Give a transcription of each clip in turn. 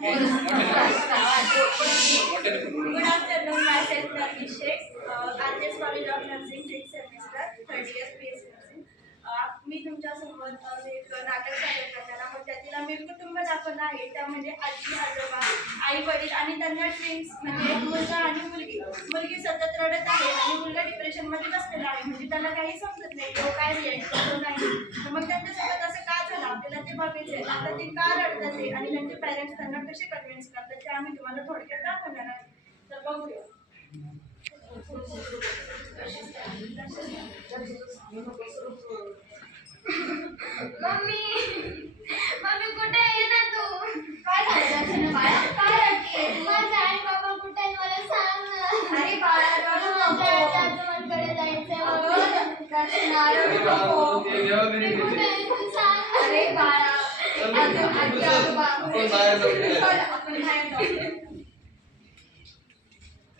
Good afternoon, myself Nargis Sheikh, RJS College of Nursing, 6th semester, 3rd year BSc Nursing. मी तुमच्यासोबत एक नाटक सादर करणार आहोत. त्यातील आम्ही कुटुंब दाखवलं आहे. त्यामध्ये आजी आजोबा, आई वडील आणि त्यांना ट्विन्स म्हणजे एक मुलगा आणि मुलगी. मुलगी सतत रडत आहे आणि मुलगा डिप्रेशनमध्ये बसलेला आहे. म्हणजे त्याला काही समजत नाही, तो काय रिॲक्ट करतो नाही. तर मग त्यांच्यासोबत असं का झालं आपल्याला ते बघायचं आहे. आता ते का रडतात ते आणि त्यांचे पॅरेंट्स त्यांना कसे कन्व्हिन्स करतात ते आम्ही तुम्हाला थोडक्यात दाखवणार आहे. तर बघूया. मम्मी मम्मी कुठे आहे ना तू? काय झालं दर्शन बाळा? काय रडते तू? माझे आई बाबा कुठे आहे मला सांग ना. अरे बाळा रडू नको. आजोबांकडे जायचंय मला. दर्शन रडू नको. मी कुठे आहे तू सांग. अरे बाळा आजी आजोबा आपण बाहेर जाऊ.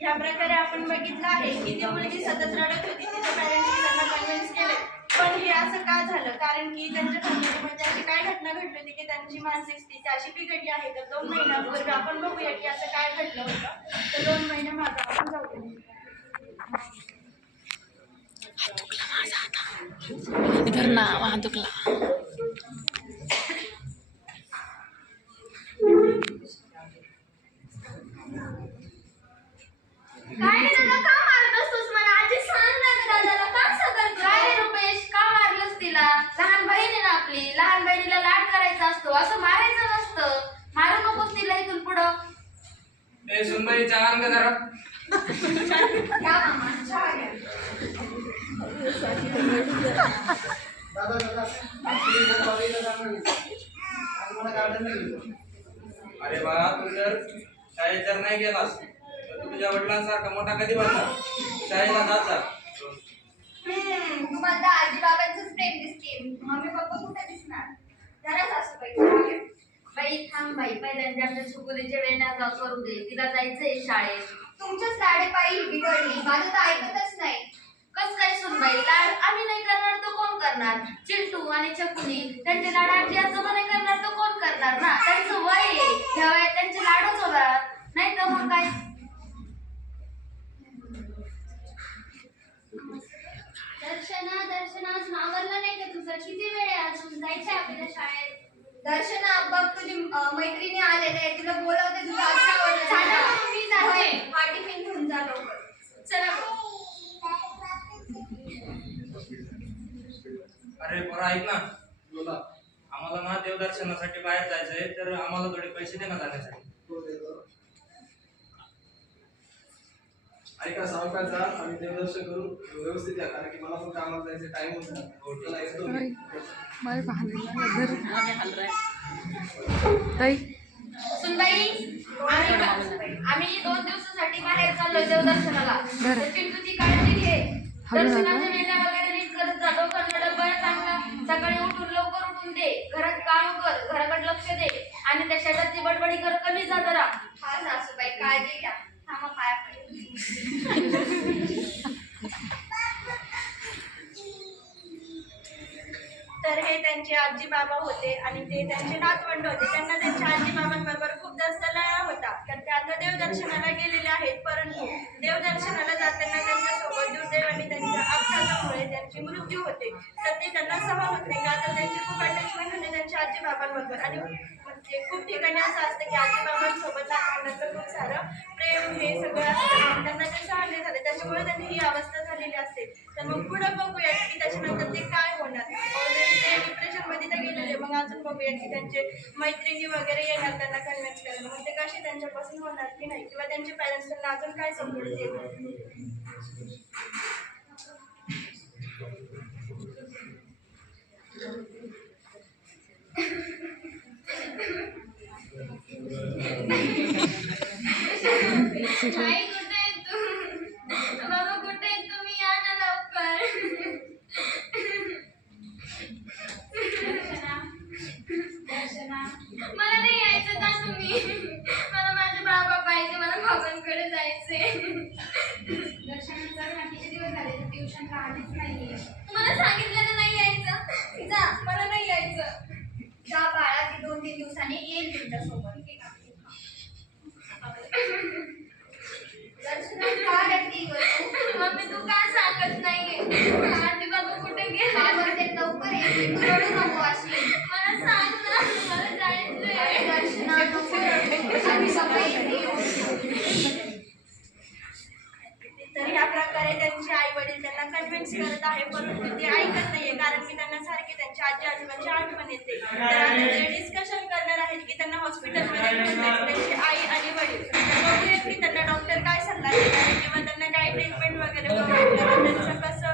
या प्रकारे आपण बघितलं आहे की ती मुलगी सतत रडत होती. तिच्या पॅरेंट्सनी त्यांना कन्व्हिन्स केले. पण हे असं का झालं? कारण की त्यांच्या फॅमिलीमध्ये अशी काय घटना घडली होती की त्यांची मानसिक स्थिती अशी बिघडली आहे. तर 2 महिन्यापूर्वी आपण बघूया की असं काय घडलं होतं. तर 2 महिने मागे आपण जाऊया. इधर ना वहाँ दुखला. काय रे दादा का मारत असतोस मला? आजी सांग ना दादाला का सगळं काय रे रुपेश का मारलंस तिला? लहान बहीण आहे ना आपली. लहान बहिणीला लाड करायचा असतो, असं मारायचं नसतं. मारू नकोस तिला इथून पुढं. ए सुनबाई चहा आण का जरा. या मामा चहा घ्या. अरे बाळा तू जर शाळेत जर नाही गेलास तर तू तुझ्या वडिलांसारखा मोठा कधी बनणार. शाळेला जात जा. तू म्हणता आजी बाबांचंच प्रेम दिसते. मम्मी पप्पा कुठे दिसणार? जरा सासूबाई चहा घ्या. बाई थांब बाई, पहिल्यांदा आपल्या सुकुलीच्या वेळेला करू दे. तिला जायचंय शाळेत. तुमच्याच लाडेपायी बिघडली. माझं तर ऐकतच नाही. कस काय सुनबाई? लाड आम्ही नाही करणार तर कोण करणार? चिंटू आणि चकुली त्यांचे लाड आजी आजोबा नाही करणार तर कोण करणार ना? त्यांचं वय आहे. ह्या वयात त्यांचे लाडच होणार नाही तर मग काय? दर्शना अजून आवरलं नाही का तुझं? किती वेळ आहे अजून? जायचंय आपल्याला शाळेत. दर्शना बघ तुझी मैत्रिणी आलेली आहे. तिला बोलवते तुझं मी जाते. हा टिफिन घेऊन जा लवकर. चला अरे पोरा ऐक ना. बोला. आम्हाला ना देवदर्शनासाठी बाहेर जायचंय तर आम्हाला थोडे पैसे दे ना जाण्यासाठी. ऐका सावकाश जा आणि देवदर्शन करून व्यवस्थित या. कारण की मला पण कामाला जायचं टाइम होता. चला येतो मी. बाय ताई सुनबाई आम्ही 2 दिवसासाठी बाहेर चाललोय देवदर्शनाला. तर चिंटूची काळजी घे. दर्शनाच्या वेळेला वगैरे नीट करत जा. लवकर डब्बा चांगला सकाळी उठून लवकर उठून दे. घरात काम कर, घराकडे लक्ष दे आणि त्या शेताची बडबडी कर कमी जा जरा. हा सासूबाई काळजी घ्या. थांबा पाया पडे. तर हे त्यांचे आजी बाबा होते आणि ते त्यांचे नातवंड होते. त्यांना त्यांच्या आजी बाबांबरोबर खूप जास्त लळा होता. तर ते आता देवदर्शनाला गेलेले आहेत. परंतु देवदर्शनाला जाताना त्यांच्यासोबत दुर्दैवाने त्यांच्या अपघातामुळे त्यांची मृत्यू होते. तर ते त्यांना सहन होत नाही. का तर त्यांची खूप अटॅचमेंट होते त्यांच्या आजी बाबांबरोबर. आणि म्हणजे खूप ठिकाणी असं असतं की आजी बाबांसोबत नातवंडांचं खूप सारं प्रेम हे सगळं असतं. त्यांना ते सहन नाही झाले. त्याच्यामुळे त्यांनी ही अवस्था झालेली असते. तर मग पुढे बघूया की त्याच्यानंतर ते काय होणार. ऑलरेडी ते डिप्रेशनमध्ये तर गेलेले. मग अजून बघूया की त्यांचे मैत्रिणी वगैरे येणार त्यांना कन्व्हिन्स करायला. मग ते कसे त्यांच्यापासून होणार की नाही किंवा त्यांचे पॅरेंट्स त्यांना अजून काय सपोर्ट देतील. आई कुठे आहे तू? बाबा कुठे आहे तुम्ही? या ना लवकर. मला नाही यायचं का तुम्ही? मला माझे बाबा पाहिजे. मला बाबांकडे जायचंय. किती दिवस झाले ट्युशनला आलीच नाहीये. तुम्हाला सांगितलं ना नाही यायचं. जा मला नाही यायचं. जा बाळा ती 2-3 दिवसांनी येईल तुमच्यासोबत. ते ऐकत नाहीये, कारण की त्यांना सारखी त्यांच्या आजी आजोबांची आठवण येते. तर आता ते डिस्कशन करणार आहेत की त्यांना हॉस्पिटलमध्ये घेऊन जायचं, त्यांची आई आणि वडील. तर बघूया की त्यांना डॉक्टर काय सल्ला देणार आहे किंवा त्यांना काय ट्रीटमेंट वगैरे प्रोव्हाइड करणार, त्यांचं कसं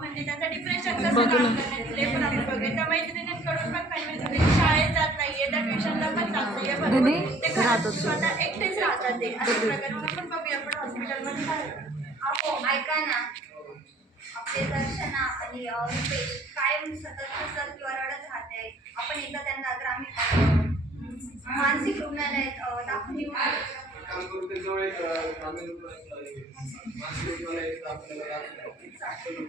म्हणजे त्यांचं डिप्रेशन कसं काम करण्यात येईल पण आपण बघूया. त्या मैत्रिणींकडून पण कन्व्हिन्स होते की शाळेत जात नाहीये, त्या ट्युशनला पण जात नाहीये, बरोबर ते घरात स्वतः एकटेच राहतात ते अशा प्रकारे. मग आपण बघूया आपण हॉस्पिटलमध्ये काय अहो ऐका ना, आपले दर्शना आणि रुपेश कायम सतत हसत किंवा रडत राहते. आपण एकदा त्यांना ग्रामीण मानसिक रुग्णालयात दाखवून येऊ. काम करू ते जवळ एक ग्रामीण रुग्णालय मानसिक रुग्णालय आपल्याला दाखवलं.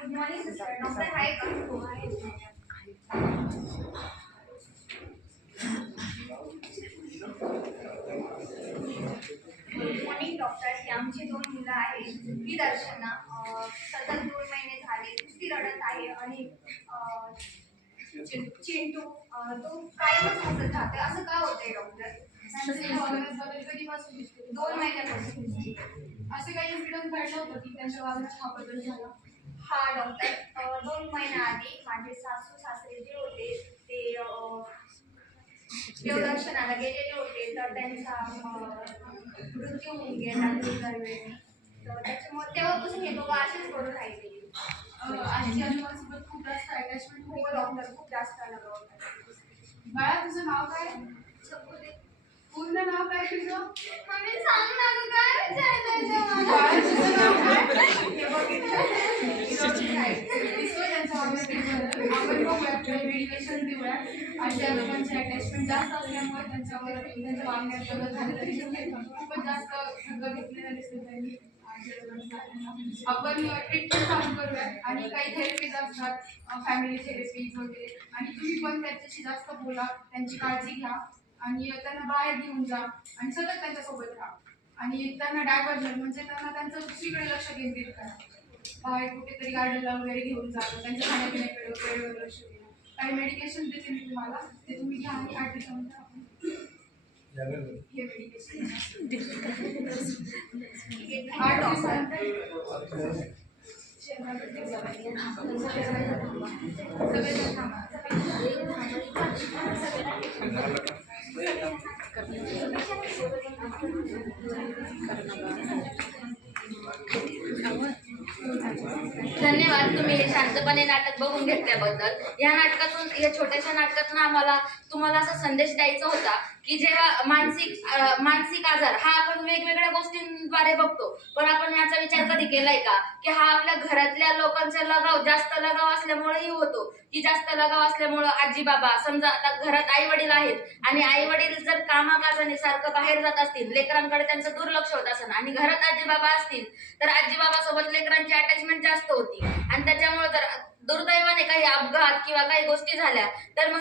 गुड मॉर्निंग सिस्टर, डॉक्टर आहे का? गुड मॉर्निंग डॉक्टर, ही आमची 2 मुलं आहेत. ही दर्शना सतत 2 महिने झाले नुसती रडत आहे आणि चिंटू तो कायमच हसत राहते. असं का होतंय डॉक्टर? 2 महिन्यापासून असे काही इन्सिडेंट घडलं होतं की त्यांच्या वागण्यात हा बदल झाला? हा डॉक्टर, 2 महिन्याआधी माझे सासू सासरे जे होते ते देवदर्शनाला गेलेले होते, तर त्यांचा मृत्यू होऊन गेला दुर्दैवाने. तर त्याच्यामुळे तेव्हापासून हे दोघं असेच करून राहिले. आजी आजोबांसोबत खूप जास्त अटॅचमेंट हो डॉक्टर, खूप जास्त लगावतात. बाळा तुझं नाव काय? पूर्ण नाव काय तुझं? मम्मी सांग ना गं, काय विचारताय बाळा तुझं नाव काय? ते त्यांच्या वागण्यात आपण बघूया मेडिकेशन देऊया. आजी आजोबांचे अटॅचमेंट जास्त असल्यामुळे त्यांच्यावर त्यांच्या वागण्यात बदल झालेला दिसून खूपच जास्त सगळं घेतलेलं दिसतं त्यांनी. आपण ट्रीटमेंट चालू करूया आणि काही थेरपीज असतात, फॅमिली थेरपीज वगैरे, आणि तुम्ही पण त्यांच्याशी जास्त बोला, त्यांची काळजी घ्या आणि त्यांना बाहेर घेऊन जा आणि सतत त्यांच्यासोबत राहा आणि त्यांना डायव्हर्जन म्हणजे त्यांना त्यांचं दुसरीकडे लक्ष केंद्रित करा. बाहेर कुठेतरी गार्डनला वगैरे घेऊन जाणं, त्यांच्या खाण्यापिण्याकडे वेळेवर लक्ष देणं. काही मेडिकेशन देते मी तुम्हाला, ते तुम्ही घ्या आणि 8 दिवसानंतर आपण हे मेडिकेशन 8 दिवसानंतर सगळेजण थांबा. धन्यवाद तुम्ही हे शांतपणे नाटक बघून घेतल्याबद्दल. या नाटकातून, या छोट्याशा नाटकातून आम्हाला तुम्हाला असा संदेश द्यायचा होता की जेव्हा मानसिक आजार हा आपण वेगवेगळ्या गोष्टींद्वारे बघतो, पण आपण याचा विचार कधी केलाय का की हा आपल्या घरातल्या लोकांचा जास्त लगाव असल्यामुळेही होतो. की जास्त लगाव असल्यामुळं आजी बाबा, समजा आता घरात आई वडील आहेत आणि आई वडील जर कामाकाजाने सारखं बाहेर जात असतील, लेकरांकडे त्यांचं दुर्लक्ष होत असेल आणि घरात आजी बाबा असतील तर आजी बाबा सोबत लेकरांची अटॅचमेंट जास्त होती आणि त्याच्यामुळे जर दुर्दैवाने काही अपघात किंवा काही गोष्टी झाल्या तर मग